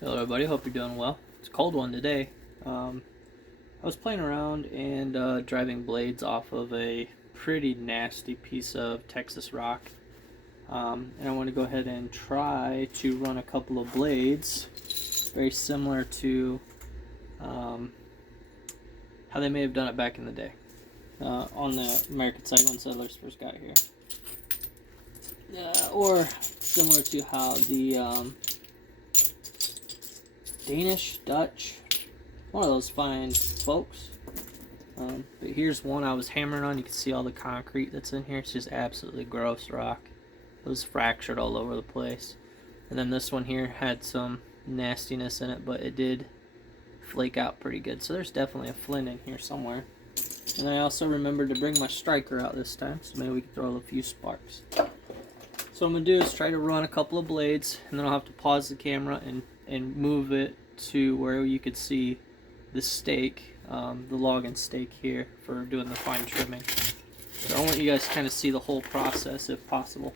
Hello everybody, hope you're doing well. It's a cold one today. I was playing around and driving blades off of a pretty nasty piece of Texas rock. And I want to go ahead and try to run a couple of blades very similar to how they may have done it back in the day on the American side when settlers first got here. Or similar to how the Danish, Dutch, one of those fine folks. But here's one I was hammering on. You can see all the concrete that's in here. It's just absolutely gross rock. It was fractured all over the place. And then this one here had some nastiness in it, but it did flake out pretty good. So there's definitely a flint in here somewhere. And I also remembered to bring my striker out this time, so maybe we can throw a few sparks. So what I'm going to do is try to run a couple of blades, and then I'll have to pause the camera and move it to where you could see the stake, the log and stake here for doing the fine trimming. So I want you guys to kind of see the whole process if possible.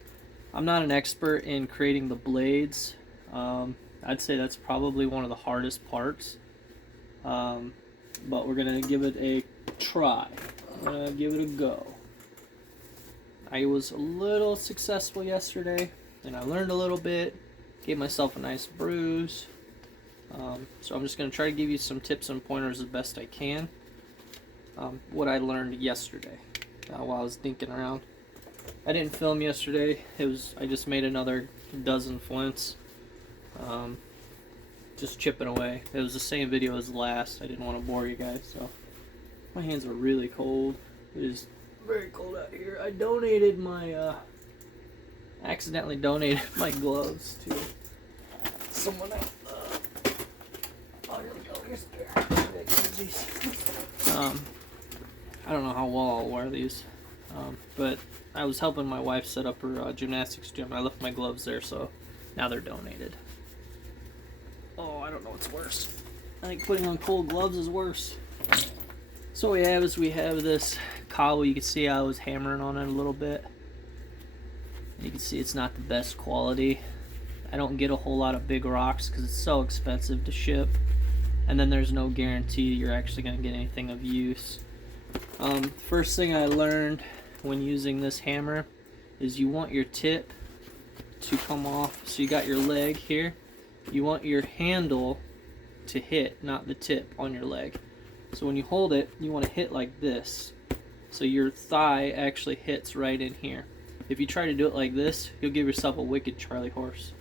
I'm not an expert in creating the blades. I'd say that's probably one of the hardest parts. But we're going to give it a try. We're going to give it a go. I was a little successful yesterday, and I learned a little bit. Gave myself a nice bruise. So I'm just going to try to give you some tips and pointers as best I can. What I learned yesterday while I was dinking around. I didn't film yesterday. I just made another dozen flints. Just chipping away. It was the same video as the last. I didn't want to bore you guys, so my hands are really cold. It is very cold out here. I donated my accidentally donated my gloves to someone else. Oh, here we go. Here's a pair. I don't know how well I'll wear these, but I was helping my wife set up her gymnastics gym. I left my gloves there, so now they're donated. Oh, I don't know what's worse. I think putting on cold gloves is worse. So what we have this cobble. You can see I was hammering on it a little bit. You can see it's not the best quality. I don't get a whole lot of big rocks because it's so expensive to ship. And then there's no guarantee you're actually going to get anything of use. First thing I learned when using this hammer is you want your tip to come off. So you got your leg here. You want your handle to hit, not the tip on your leg. So when you hold it, you want to hit like this. So your thigh actually hits right in here. If you try to do it like this, you'll give yourself a wicked Charlie horse.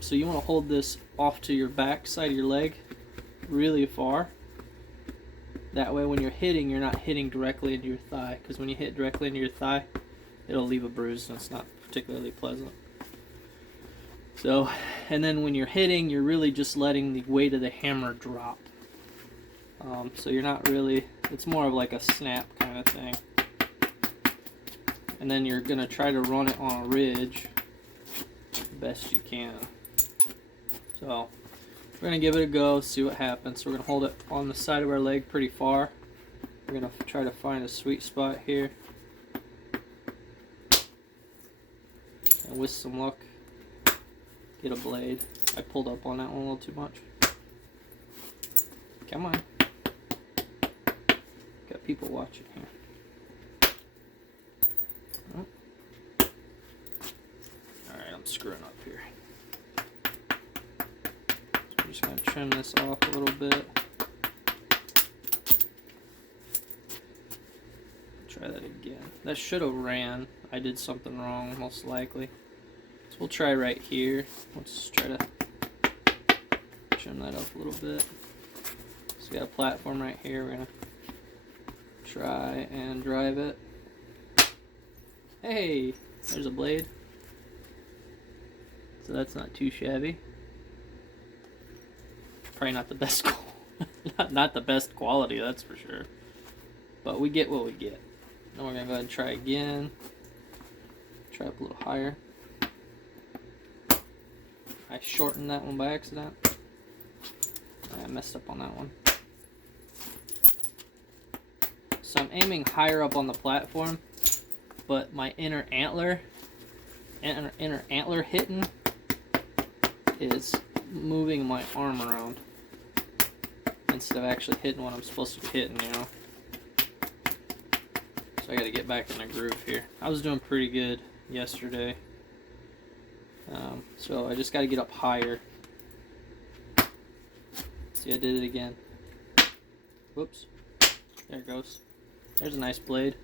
So you want to hold this off to your back side of your leg really far. That way when you're hitting, you're not hitting directly into your thigh. Because when you hit directly into your thigh, it'll leave a bruise and it's not particularly pleasant. So, and then when you're hitting, you're really just letting the weight of the hammer drop. So you're not really, it's more of like a snap kind of thing. And then you're going to try to run it on a ridge best you can. So we're going to give it a go, see what happens. So we're going to hold it on the side of our leg pretty far. We're going to try to find a sweet spot here. And with some luck, get a blade. I pulled up on that one a little too much. Come on. Got people watching here. Oh. Alright, I'm screwing up here. So I'm just going to trim this off a little bit. Try that again. That should have ran. I did something wrong, most likely. So we'll try right here. Let's try to trim that up a little bit. So we got a platform right here. We're going to try and drive it. Hey, there's a blade. So that's not too shabby. Probably not the best, not the best quality, that's for sure. But we get what we get. Now we're gonna go ahead and try again. Try up a little higher. I shortened that one by accident. I messed up on that one. So I'm aiming higher up on the platform, but my inner antler hitting is moving my arm around instead of actually hitting what I'm supposed to be hitting, you know. So I gotta get back in the groove here. I was doing pretty good yesterday. So I just gotta get up higher. See, I did it again. Whoops. There it goes. There's a nice blade.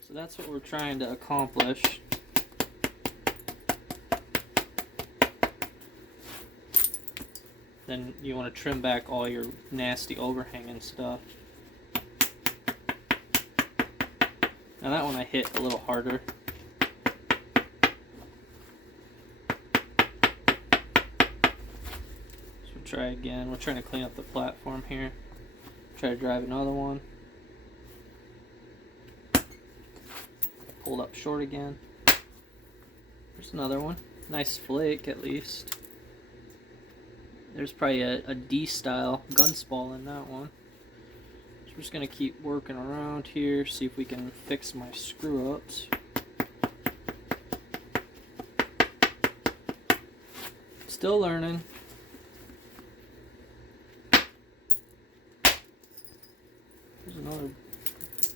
So that's what we're trying to accomplish. Then you want to trim back all your nasty overhanging stuff. Now that one I hit a little harder. So we'll try again. We're trying to clean up the platform here. Try to drive another one. Pulled up short again. There's another one. Nice flake at least. There's probably a D-style gunspall in that one. So we're just going to keep working around here, see if we can fix my screw-ups. Still learning.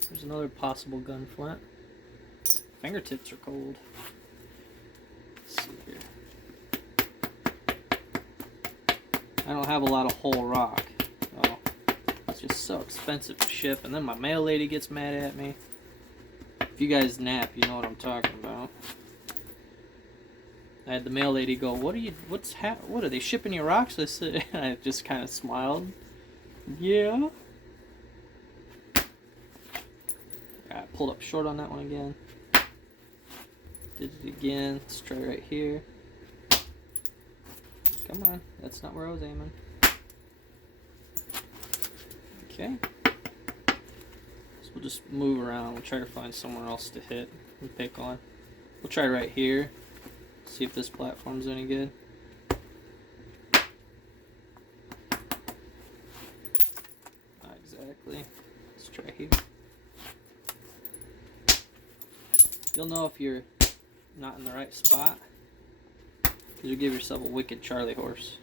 There's another possible gunflint. Fingertips are cold. Let's see here. I don't have a lot of whole rock. Oh, it's just so expensive to ship, and then my mail lady gets mad at me. If you guys nap, you know what I'm talking about. I had the mail lady go, what are they shipping you rocks? I said, and I just kind of smiled. Yeah. I pulled up short on that one again. Did it again. Let's try right here. Come on, that's not where I was aiming. Okay. So we'll just move around. We'll try to find somewhere else to hit and pick on. We'll try right here. See if this platform's any good. Not exactly. Let's try here. You'll know if you're not in the right spot, because you give yourself a wicked Charlie horse.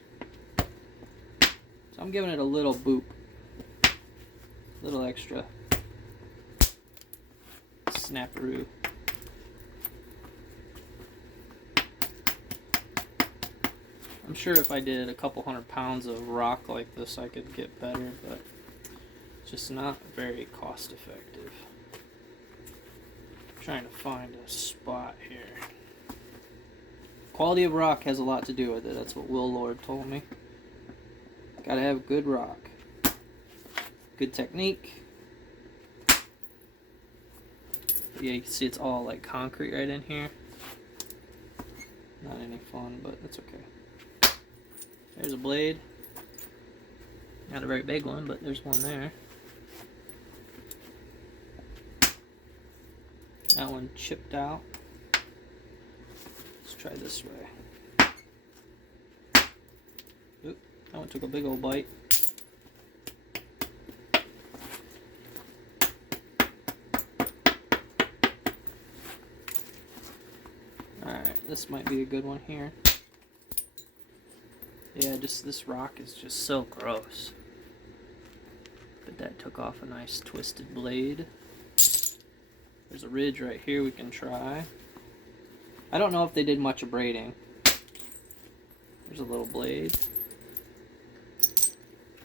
So I'm giving it a little boop. A little extra snapperoo. I'm sure if I did a couple 100 pounds of rock like this, I could get better, but it's just not very cost effective. I'm trying to find a spot here. Quality of rock has a lot to do with it. That's what Will Lord told me. Gotta have good rock. Good technique. Yeah, you can see it's all like concrete right in here. Not any fun, but that's okay. There's a blade. Not a very big one, but there's one there. That one chipped out. Let's try this way. Oop, that one took a big old bite. Alright, this might be a good one here. Yeah, just this rock is just so gross. But that took off a nice twisted blade. There's a ridge right here we can try. I don't know if they did much abrading. There's a little blade.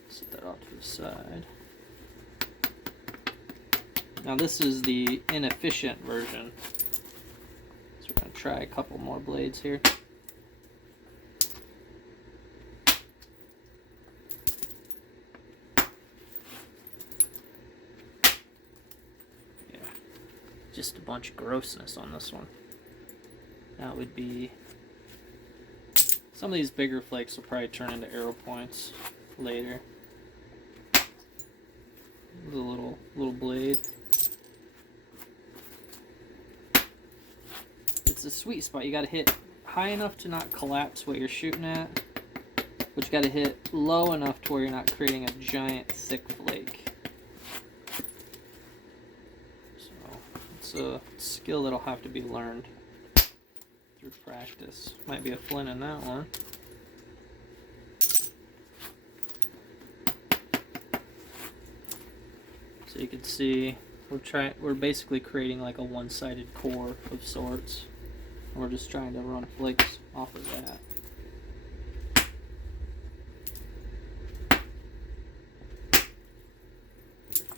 Set that off to the side. Now this is the inefficient version. So we're going to try a couple more blades here. Just a bunch of grossness on this one. That would be... Some of these bigger flakes will probably turn into arrow points later. There's a little blade. It's a sweet spot. You gotta hit high enough to not collapse what you're shooting at, but you gotta hit low enough to where you're not creating a giant thick flake. It's a skill that'll have to be learned through practice. practice. Might be a flint in that one. So you can see we're basically creating like a one-sided core of sorts. We're just trying to run flakes off of that.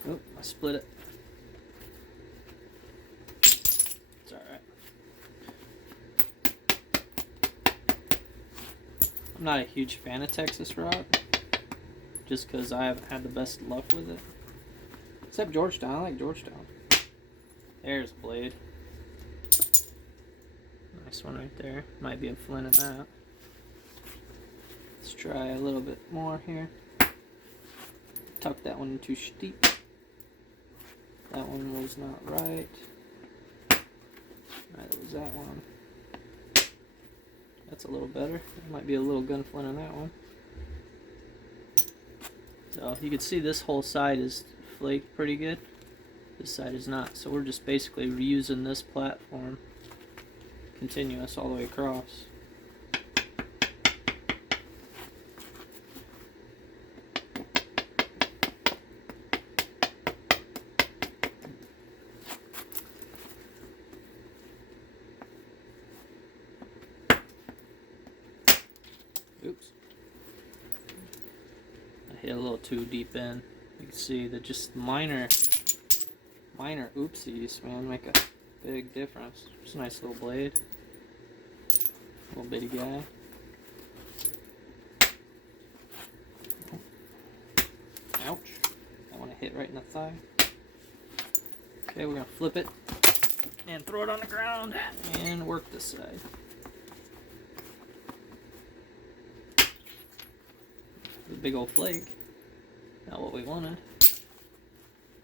Oh, I split it. It's alright. I'm not a huge fan of Texas rock, just because I haven't had the best luck with it. Except Georgetown. I like Georgetown. There's a blade. Nice one right there. Might be a flint in that. Let's try a little bit more here. Tuck that one in too steep. That one was not right. That was that one. That's a little better. There might be a little gunflint in that one. So you can see this whole side is flaked pretty good. This side is not. So we're just basically reusing this platform continuous all the way across. Oops. I hit a little too deep in. You can see that just minor oopsies, man, make a big difference. It's a nice little blade. Little bitty guy. Ouch. I want to hit right in the thigh. Okay, we're going to flip it and throw it on the ground and work this side. The big old flake. Not what we wanted.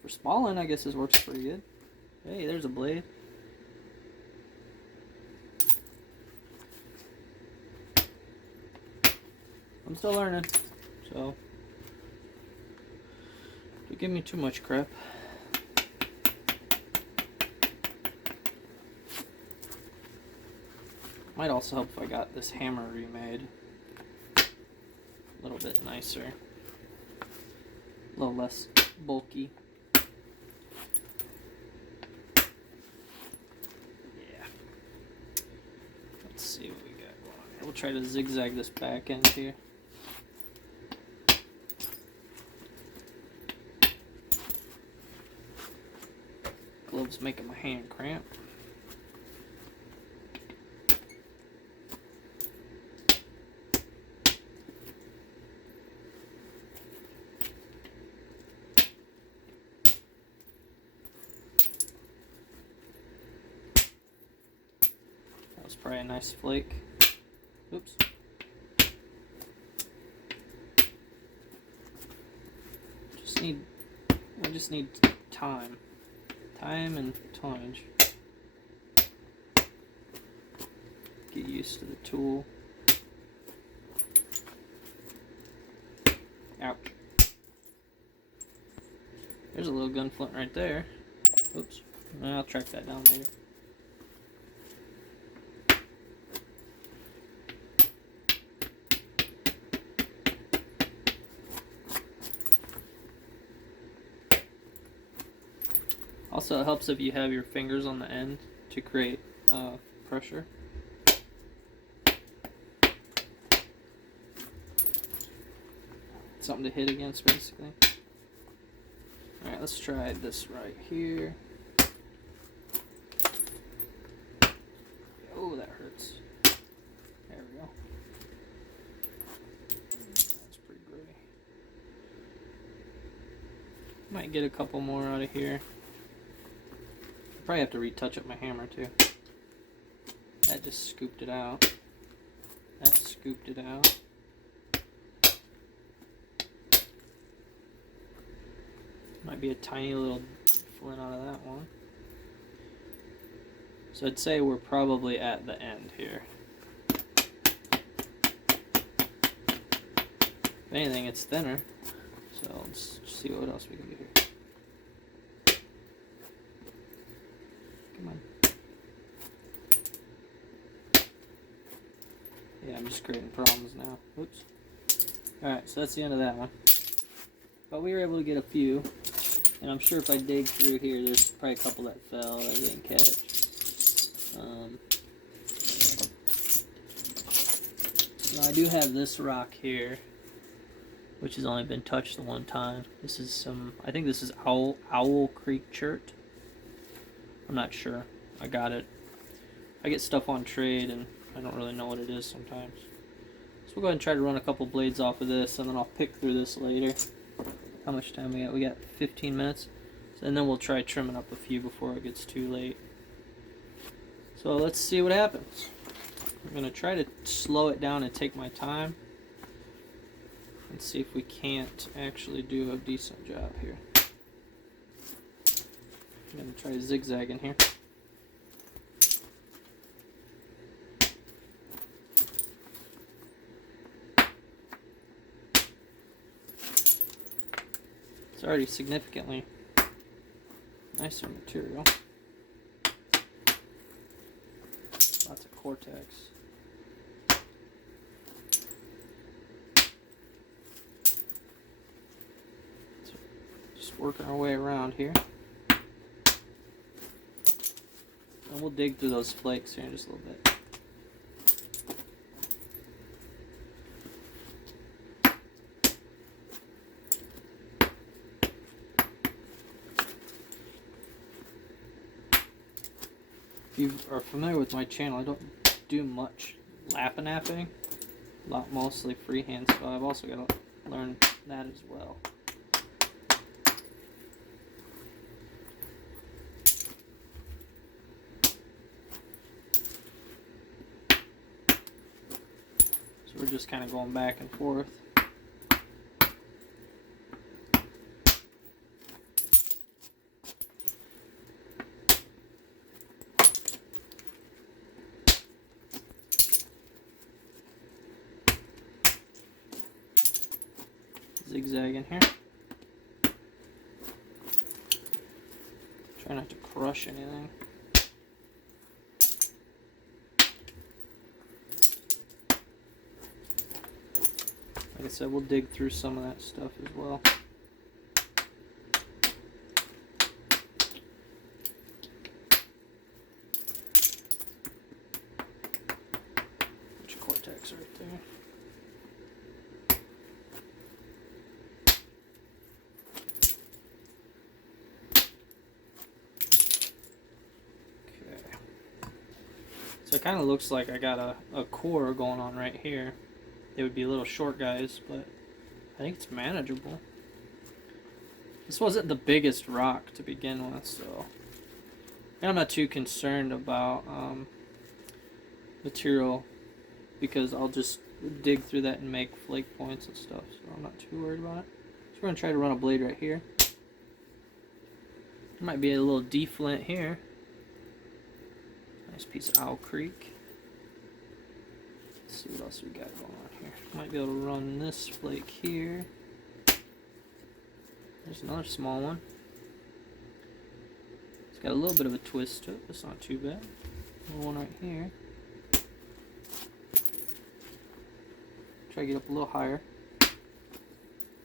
For spalling, I guess this works pretty good. Hey, there's a blade. I'm still learning, so don't give me too much crap. Might also help if I got this hammer remade. A little bit nicer. A little less bulky. Yeah. Let's see what we got going on here. We'll try to zigzag this back end here. Gloves making my hand cramp. That was probably a nice flake. Oops. I just need time. Time and tonnage. Get used to the tool. Ouch. There's a little gunflint right there. Oops. I'll track that down later. Also, it helps if you have your fingers on the end to create pressure. Something to hit against, basically. Alright, let's try this right here. Oh, that hurts. There we go. That's pretty gritty. Might get a couple more out of here. Probably have to retouch up my hammer too. That just scooped it out. That scooped it out. Might be a tiny little flint out of that one. So I'd say we're probably at the end here. If anything, it's thinner. So let's see what else we can do here. Come on. Yeah, I'm just creating problems now. Oops. Alright, so that's the end of that one. But we were able to get a few. And I'm sure if I dig through here, there's probably a couple that fell that I didn't catch. Now I do have this rock here, which has only been touched the one time. This is some, I think this is Owl Creek Chert. I'm not sure. I got it. I get stuff on trade and I don't really know what it is sometimes. So we'll go ahead and try to run a couple blades off of this, and then I'll pick through this later. How much time we got? We got 15 minutes. And then we'll try trimming up a few before it gets too late. So let's see what happens. I'm going to try to slow it down and take my time. And see if we can't actually do a decent job here. I'm going to try zigzagging here. It's already significantly nicer material. Lots of cortex. So just working our way around here. And we'll dig through those flakes here in just a little bit. If you are familiar with my channel, I don't do much lapping. A lot mostly freehand, so I've also got to learn that as well. So we're just kind of going back and forth. Zigzagging here. Try not to crush anything. Like I said, we'll dig through some of that stuff as well. Bunch of cortex right there. So it kind of looks like I got a core going on right here. They would be little short guys, but I think it's manageable. This wasn't the biggest rock to begin with, so and I'm not too concerned about material because I'll just dig through that and make flake points and stuff, so I'm not too worried about it. So we're going to try to run a blade right here. There might be a little D-flint here. Nice piece of Owl Creek. Let's see what else we got going on here. Might be able to run this flake here. There's another small one. It's got a little bit of a twist to it. That's not too bad. Another one right here. Try to get up a little higher.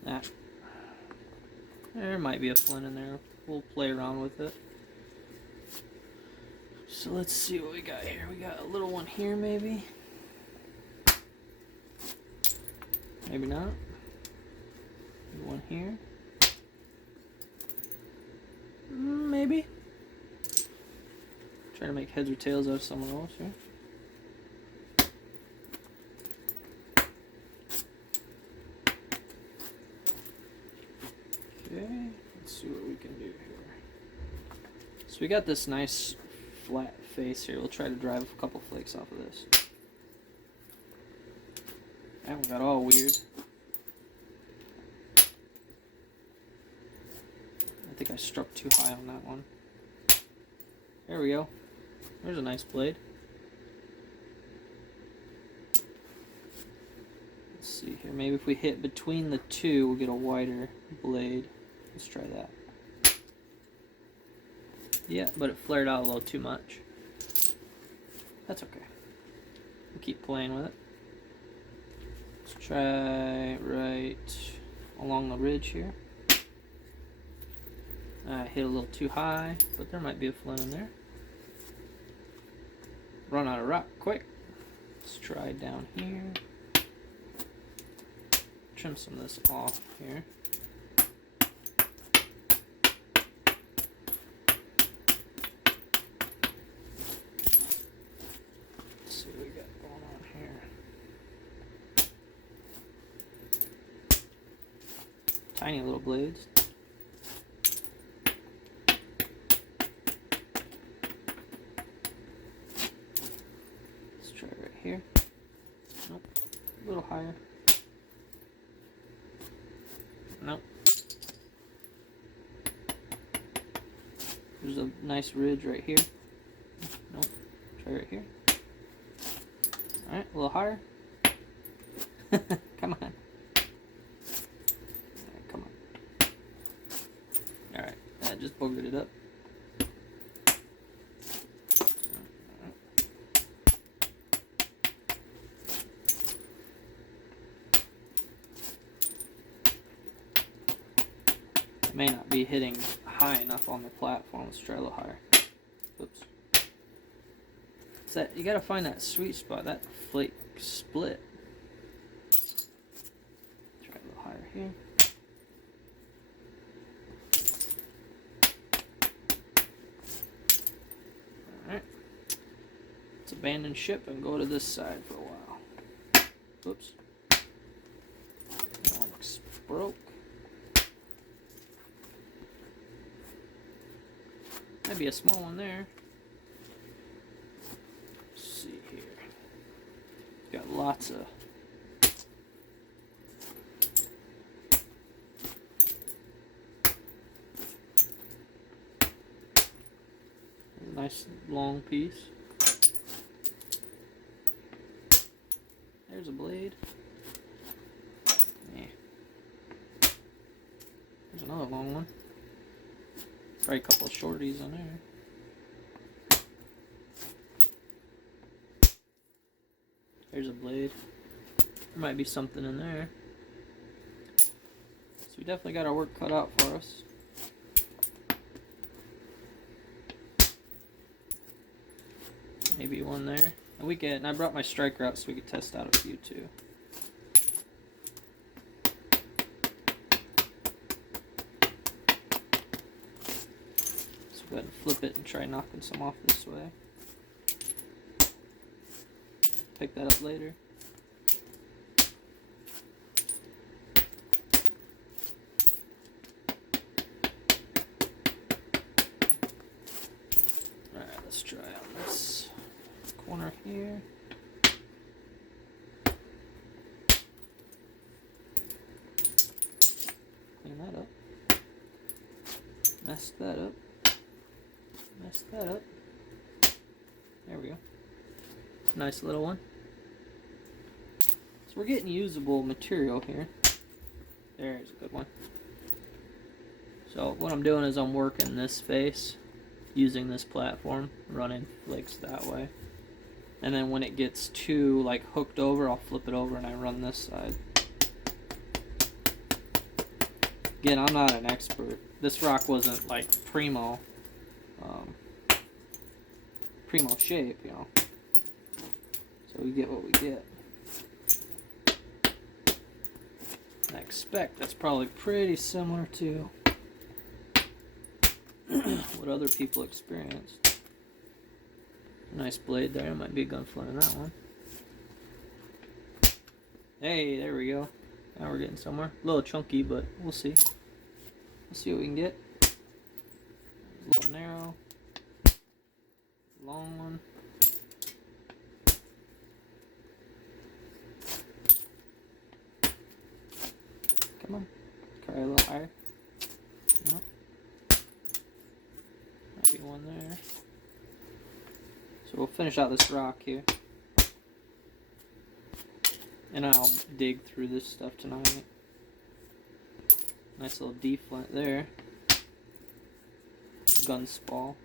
That. There might be a flint in there. We'll play around with it. So let's see what we got here. We got a little one here, maybe. Maybe not. Maybe one here. Maybe. Try to make heads or tails out of some of those here. Okay, let's see what we can do here. So we got this nice flat face here. We'll try to drive a couple flakes off of this. That one got all weird. I think I struck too high on that one. There we go. There's a nice blade. Let's see here. Maybe if we hit between the two, we'll get a wider blade. Let's try that. Yeah, but it flared out a little too much. That's okay. We'll keep playing with it. Let's try right along the ridge here. I hit a little too high, but there might be a flint in there. Run out of rock quick. Let's try down here. Trim some of this off here. Let's see what we got going on here. Tiny little blades. Let's try right here. Nope. A little higher. Nope. There's a nice ridge right here. Nope. Try right here. Alright, a little higher. Come on. Alright, come on. Alright, that just boogered it up. May not be hitting high enough on the platform. Let's try a little higher. Oops. It's that you gotta find that sweet spot, that flake split. Try a little higher here. Alright. Let's abandon ship and go to this side for a while. Oops. That one looks broke. Maybe a small one there. Let's see here. Got lots of nice long piece. There's a blade. Yeah. There's another long one. Probably a couple of shorties in there. There's a blade. There might be something in there. So we definitely got our work cut out for us. Maybe one there. And I brought my striker out so we could test out a few too. Go ahead and flip it and try knocking some off this way. Pick that up later. Alright, let's try on this corner here. Clean that up. Mess that up. Mess that up. There we go. Nice little one. So we're getting usable material here. There's a good one. So what I'm doing is I'm working this face using this platform, running flakes that way. And then when it gets too like hooked over, I'll flip it over and I run this side. Again, I'm not an expert. This rock wasn't like primo shape, you know. So we get what we get. I expect that's probably pretty similar to what other people experienced. Nice blade there. Might be a gunflint in that one. Hey, there we go. Now we're getting somewhere. A little chunky, but we'll see. Let's see what we can get. A little narrow. Long one. Come on. Try a little higher. Nope. Might be one there. So we'll finish out this rock here. And I'll dig through this stuff tonight. Nice little D-flint there. Gun spall.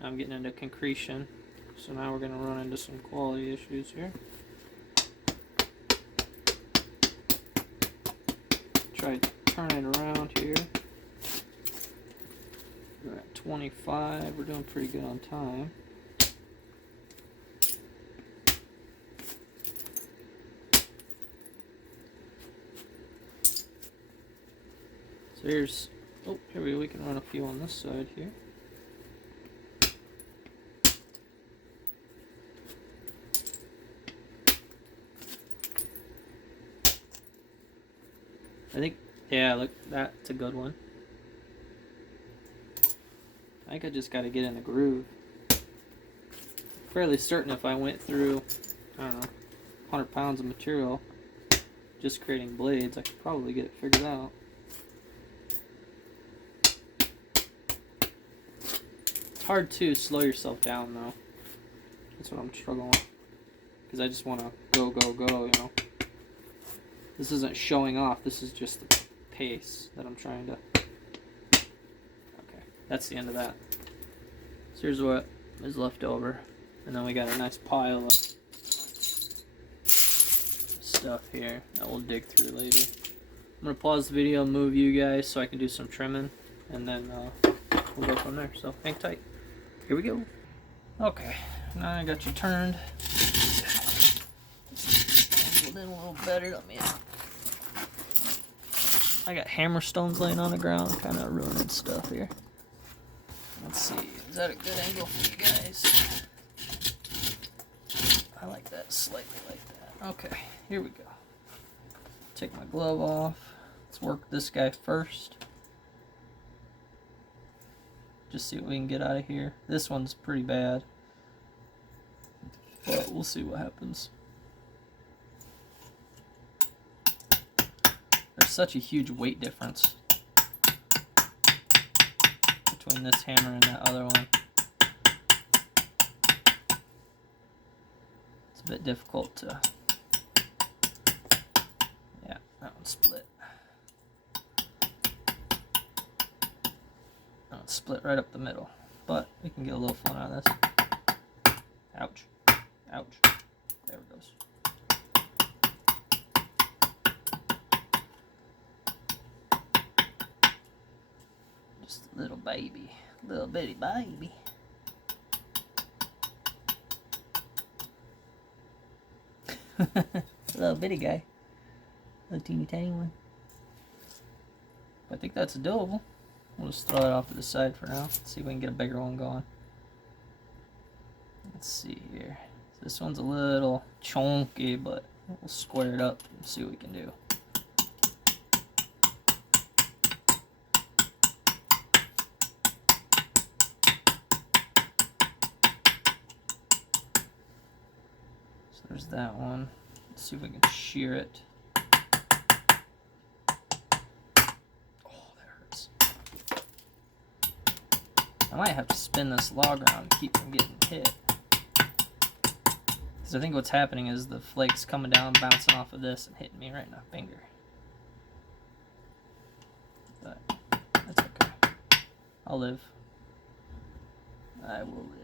I'm getting into concretion, so now we're going to run into some quality issues here. Try to turn it around here. We're at 25. We're doing pretty good on time. So here's, oh, here we can run a few on this side here. I think, yeah, look, that's a good one. I think I just got to get in the groove. Fairly certain if I went through, I don't know, 100 pounds of material just creating blades, I could probably get it figured out. It's hard to slow yourself down though. That's what I'm struggling with. Because I just want to go, go, go, you know. This isn't showing off, this is just the pace that I'm trying to... Okay, that's the end of that. So here's what is left over. And then we got a nice pile of stuff here that we'll dig through later. I'm going to pause the video and move you guys so I can do some trimming. And then we'll go from there. So hang tight. Here we go. Okay, now I got you turned. Angled in a little better. Let me... I got hammer stones laying on the ground, kind of ruining stuff here. Let's see, is that a good angle for you guys? I like that slightly like that. Okay, here we go. Take my glove off. Let's work this guy first. Just see what we can get out of here. This one's pretty bad, but we'll see what happens. There's such a huge weight difference between this hammer and that other one. It's a bit difficult to... Yeah, that one's split. That one's split right up the middle. But we can get a little fun out of this. Ouch. Ouch. There it goes. Just a little baby. Little bitty baby. Little bitty guy. Little teeny tiny one. I think that's doable. We'll just throw it off to the side for now. Let's see if we can get a bigger one going. Let's see here. This one's a little chunky, but we'll square it up and see what we can do. So there's that one. Let's see if we can shear it. I might have to spin this log around to keep from getting hit. Because I think what's happening is the flakes coming down, bouncing off of this and hitting me right in the finger. But that's okay. I'll live. I will live.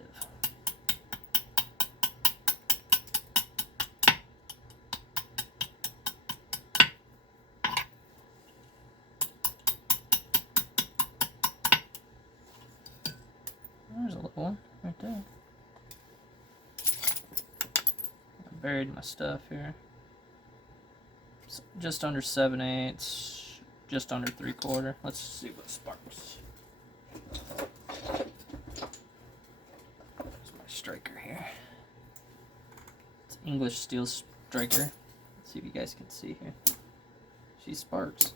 There's a little one right there. I buried my stuff here. It's just under 7/8, just under 3/4. Let's see what sparks. There's my striker here. It's an English steel striker. Let's see if you guys can see here. She sparks.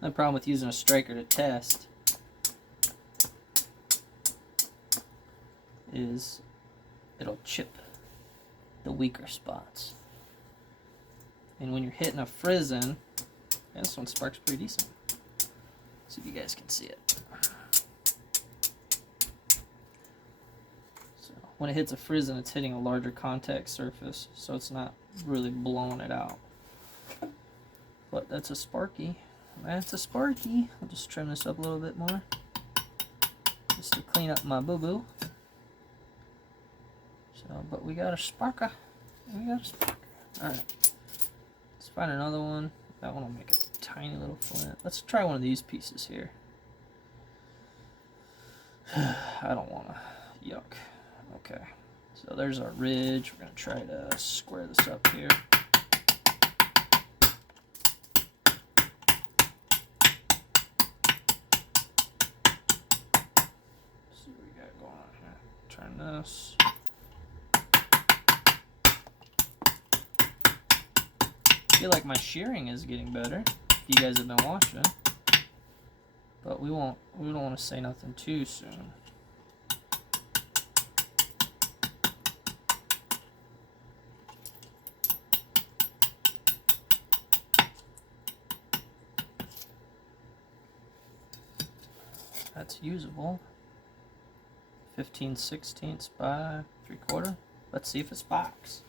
The problem with using a striker to test is it'll chip the weaker spots. And when you're hitting a frizzen, yeah, this one sparks pretty decent. See if you guys can see it. So when it hits a frizzen, it's hitting a larger contact surface, so it's not really blowing it out. But that's a Sparky. That's a Sparky. I'll just trim this up a little bit more. just to clean up my boo-boo. So, but we got a sparker. Alright. Let's find another one. That one will make a tiny little flint. Let's try one of these pieces here. I don't want to. Yuck. Okay. So there's our ridge. We're going to try to square this up here. See what we got going on here. Turn this. I feel like my shearing is getting better. If you guys have been watching. But we don't want to say nothing too soon. That's usable. 15/16 by 3/4. Let's see if it sparks.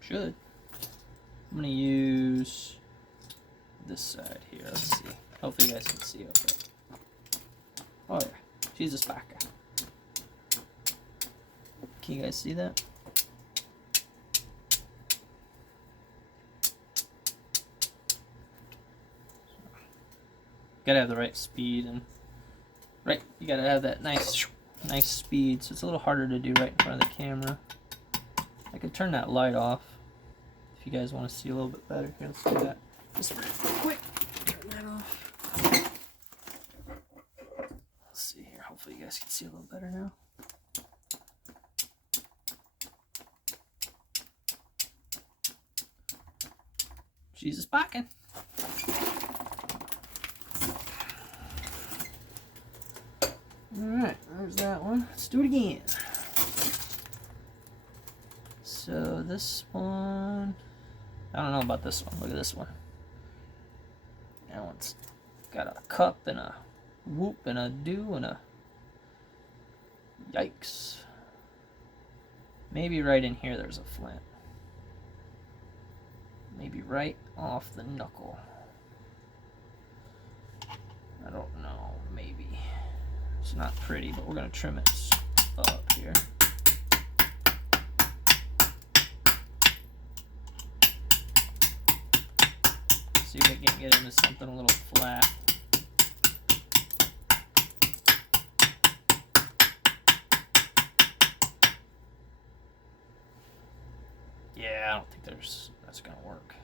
Should. I'm gonna use this side here. Let's see. Hopefully you guys can see okay. Oh yeah, she's a sparker. Can you guys see that? Gotta have the right speed and you gotta have that nice speed, so it's a little harder to do right in front of the camera. I could turn that light off if you guys want to see a little bit better. Here, let's do that. Just real quick. Turn that off. Let's see here. Hopefully you guys can see a little better now. Jesus sparking. Alright, there's that one. Let's do it again. So this one, I don't know about this one. Look at this one. That one's got a cup and a whoop and a do and a yikes. Maybe right in here there's a flint. Maybe right off the knuckle. I don't know, maybe. It's not pretty, but we're going to trim it up here. See if we can get into something a little flat. Yeah, I don't think that's going to work.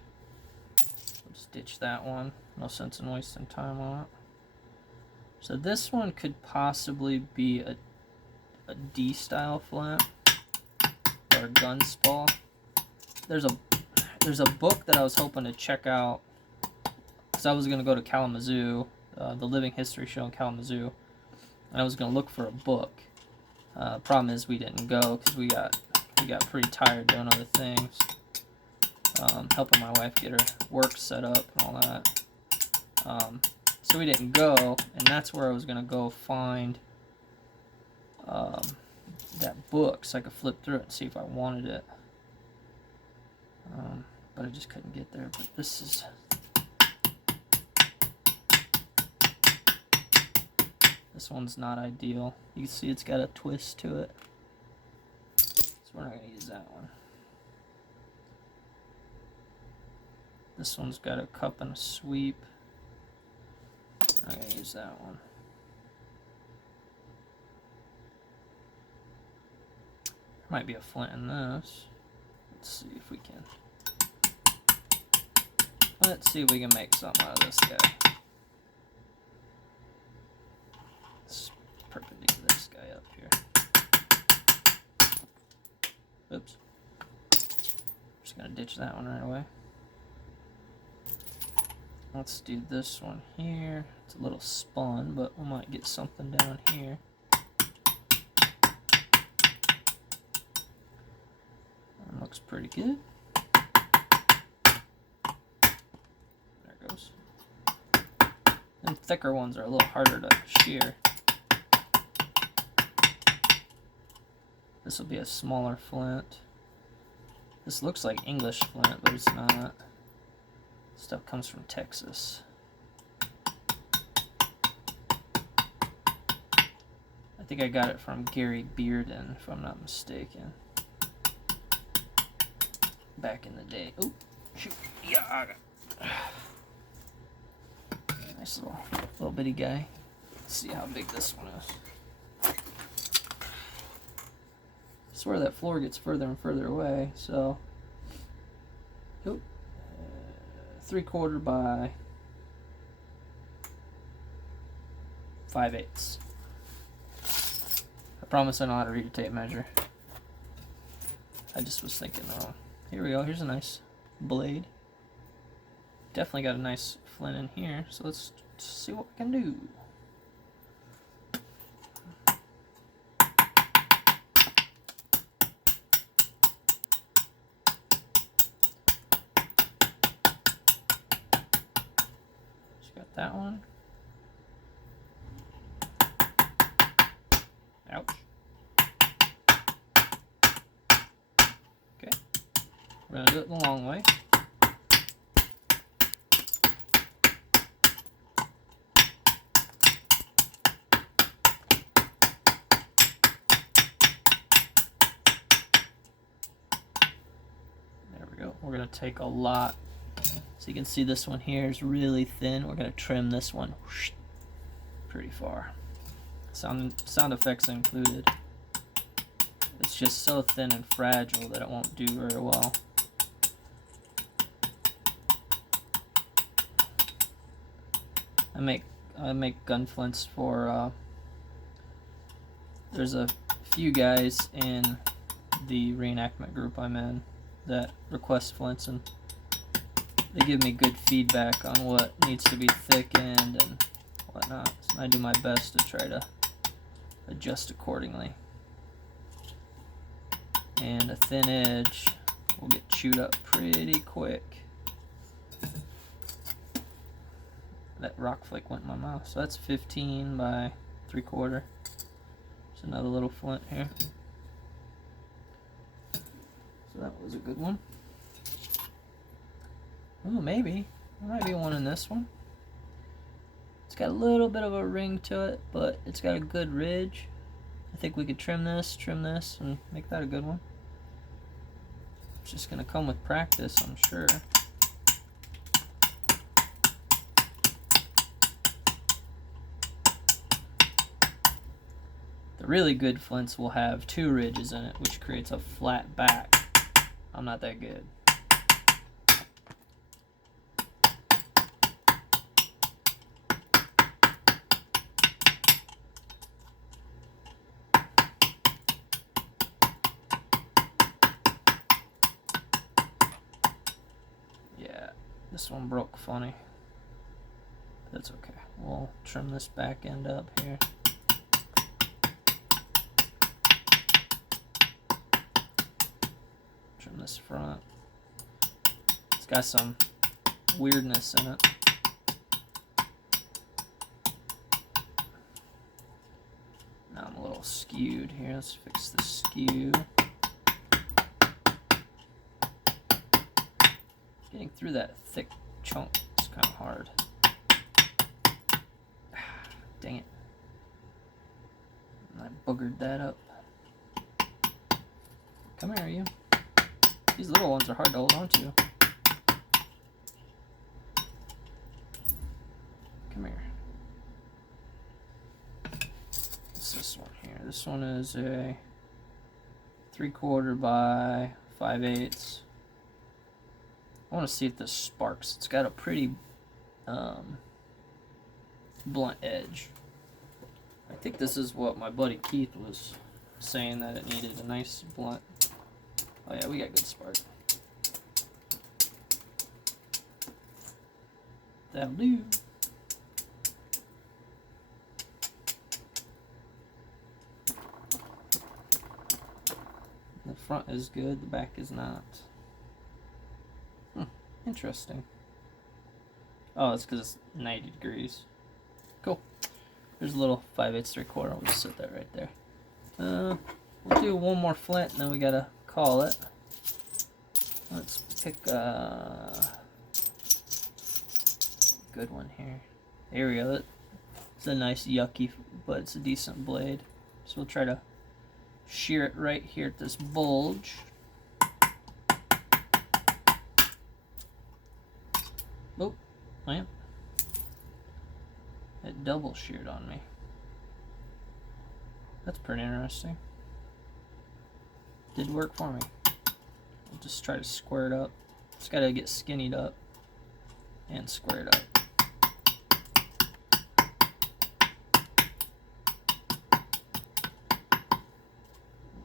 We'll just ditch that one. No sense in wasting time on it. So this one could possibly be a D-style flint or a gun spall. There's a book that I was hoping to check out because I was going to go to Kalamazoo, the Living History Show in Kalamazoo, and I was going to look for a book. Problem is we didn't go because we got pretty tired doing other things, helping my wife get her work set up and all that. So we didn't go, and that's where I was going to go find that book so I could flip through it and see if I wanted it. But I just couldn't get there. But this one's not ideal. You can see it's got a twist to it. So we're not going to use that one. This one's got a cup and a sweep. I'm going to use that one. There might be a flint in this. Let's see if we can. Let's see if we can make something out of this guy. Let's perpendicular this guy up here. Oops. Just going to ditch that one right away. Let's do this one here. It's a little spun, but we might get something down here. That looks pretty good. There it goes. Them thicker ones are a little harder to shear. This will be a smaller flint. This looks like English flint, but it's not. Stuff comes from Texas. think I got it from Gary Bearden, if I'm not mistaken. Back in the day. Oh, shoot. Yeah. Nice little bitty guy. Let's see how big this one is. I swear that floor gets further and further away, so. Oh, 3/4 by 5/8. I promise I know how to read a tape measure. I just was thinking wrong. Here we go. Here's a nice blade. Definitely got a nice flint in here, so let's see what we can do. Just got that one. Ouch. Okay. We're going to do it the long way. We're going to take a lot. So you can see this one here is really thin. We're going to trim this one pretty far. Sound effects included. It's just so thin and fragile that it won't do very well. I make gunflints for there's a few guys in the reenactment group I'm in that request flints, and they give me good feedback on what needs to be thickened and whatnot. So I do my best to try to adjust accordingly. And a thin edge will get chewed up pretty quick. That rock flake went in my mouth. So that's 15 by 3/4. There's another little flint here. So that was a good one. Oh, maybe. There might be one in this one. It's got a little bit of a ring to it, but it's got a good ridge. I think we could trim this, and make that a good one. It's just going to come with practice, I'm sure. The really good flints will have 2 ridges in it, which creates a flat back. I'm not that good. Yeah, this one broke funny. That's okay. We'll trim this back end up here. Trim this front. It's got some weirdness in it. Now I'm a little skewed here. Let's fix the skew. Getting through that thick chunk is kind of hard. Dang it. I boogered that up. Come here, you. These little ones are hard to hold on to. Come here. What's this one here? This one is a 3/4 by 5/8. I want to see if this sparks. It's got a pretty blunt edge. I think this is what my buddy Keith was saying, that it needed a nice blunt. Oh yeah, we got good spark. That'll do. The front is good, the back is not. Interesting. Oh, it's because it's 90 degrees. Cool. There's a little 5/8 3/4. I'll just set that right there. We'll do one more flint and then we gotta call it. Let's pick a good one here. There we go. It's a nice yucky, but it's a decent blade. So we'll try to shear it right here at this bulge. Oh, man. It double sheared on me. That's pretty interesting. Did work for me. I'll just try to square it up. Just gotta get skinnied up and squared up.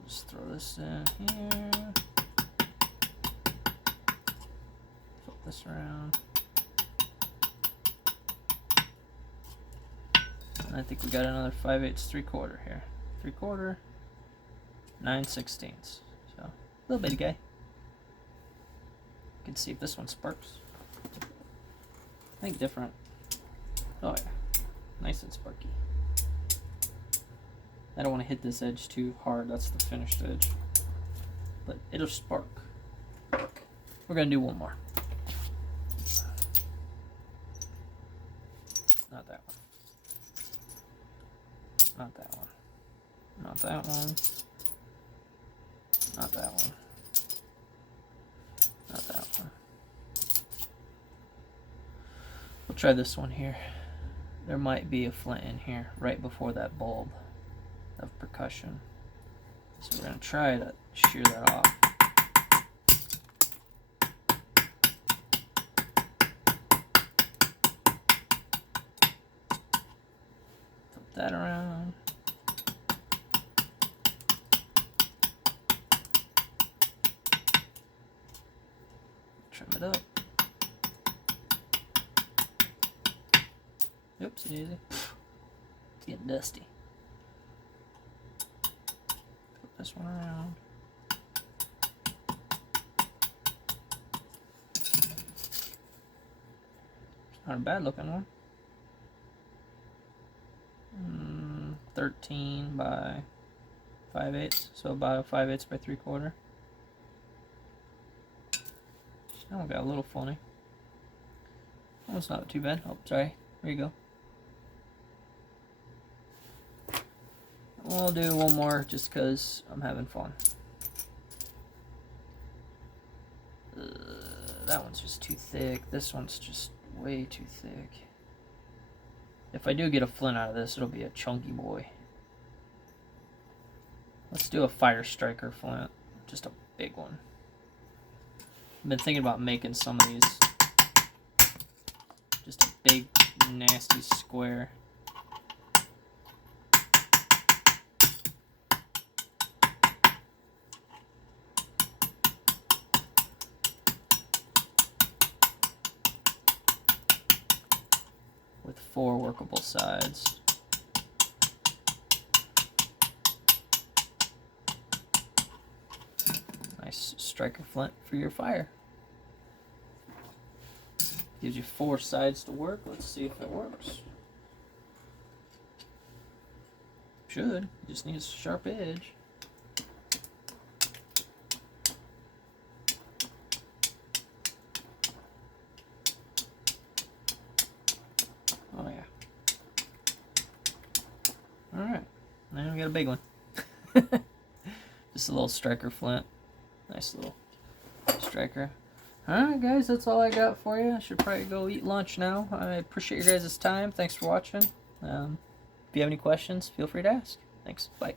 Just throw this in here. Flip this around. And I think we got another 5/8 3/4 here. 3/4, 9/16. So a little bitty guy. You can see if this one sparks. I think different. Oh yeah, nice and sparky. I don't want to hit this edge too hard. That's the finished edge, but it'll spark. We're gonna do one more. Not that one. Not that one. Not that one. Not that one. Not that one. We'll try this one here. There might be a flint in here right before that bulb of percussion. So we're going to try to shear that off. Flip that around. Trim it up. Oops, daisy. It's getting dusty. Flip this one around. Not a bad looking one. 13 by 5/8, so about 5/8 by 3/4. That one got a little funny. That one's not too bad. Oh, sorry. There you go. We'll do one more just because I'm having fun. That one's just too thick. This one's just way too thick. If I do get a flint out of this, it'll be a chunky boy. Let's do a fire striker flint. Just a big one. I've been thinking about making some of these. Just a big, nasty square. With 4 workable sides. Nice striker flint for your fire. Gives you 4 sides to work. Let's see if it works. Should. Just needs a sharp edge. Oh yeah. Alright. Now we got a big one. Just a little striker flint. Nice little striker. Alright guys, that's all I got for you. I should probably go eat lunch now. I appreciate your guys' time. Thanks for watching. If you have any questions, feel free to ask. Thanks. Bye.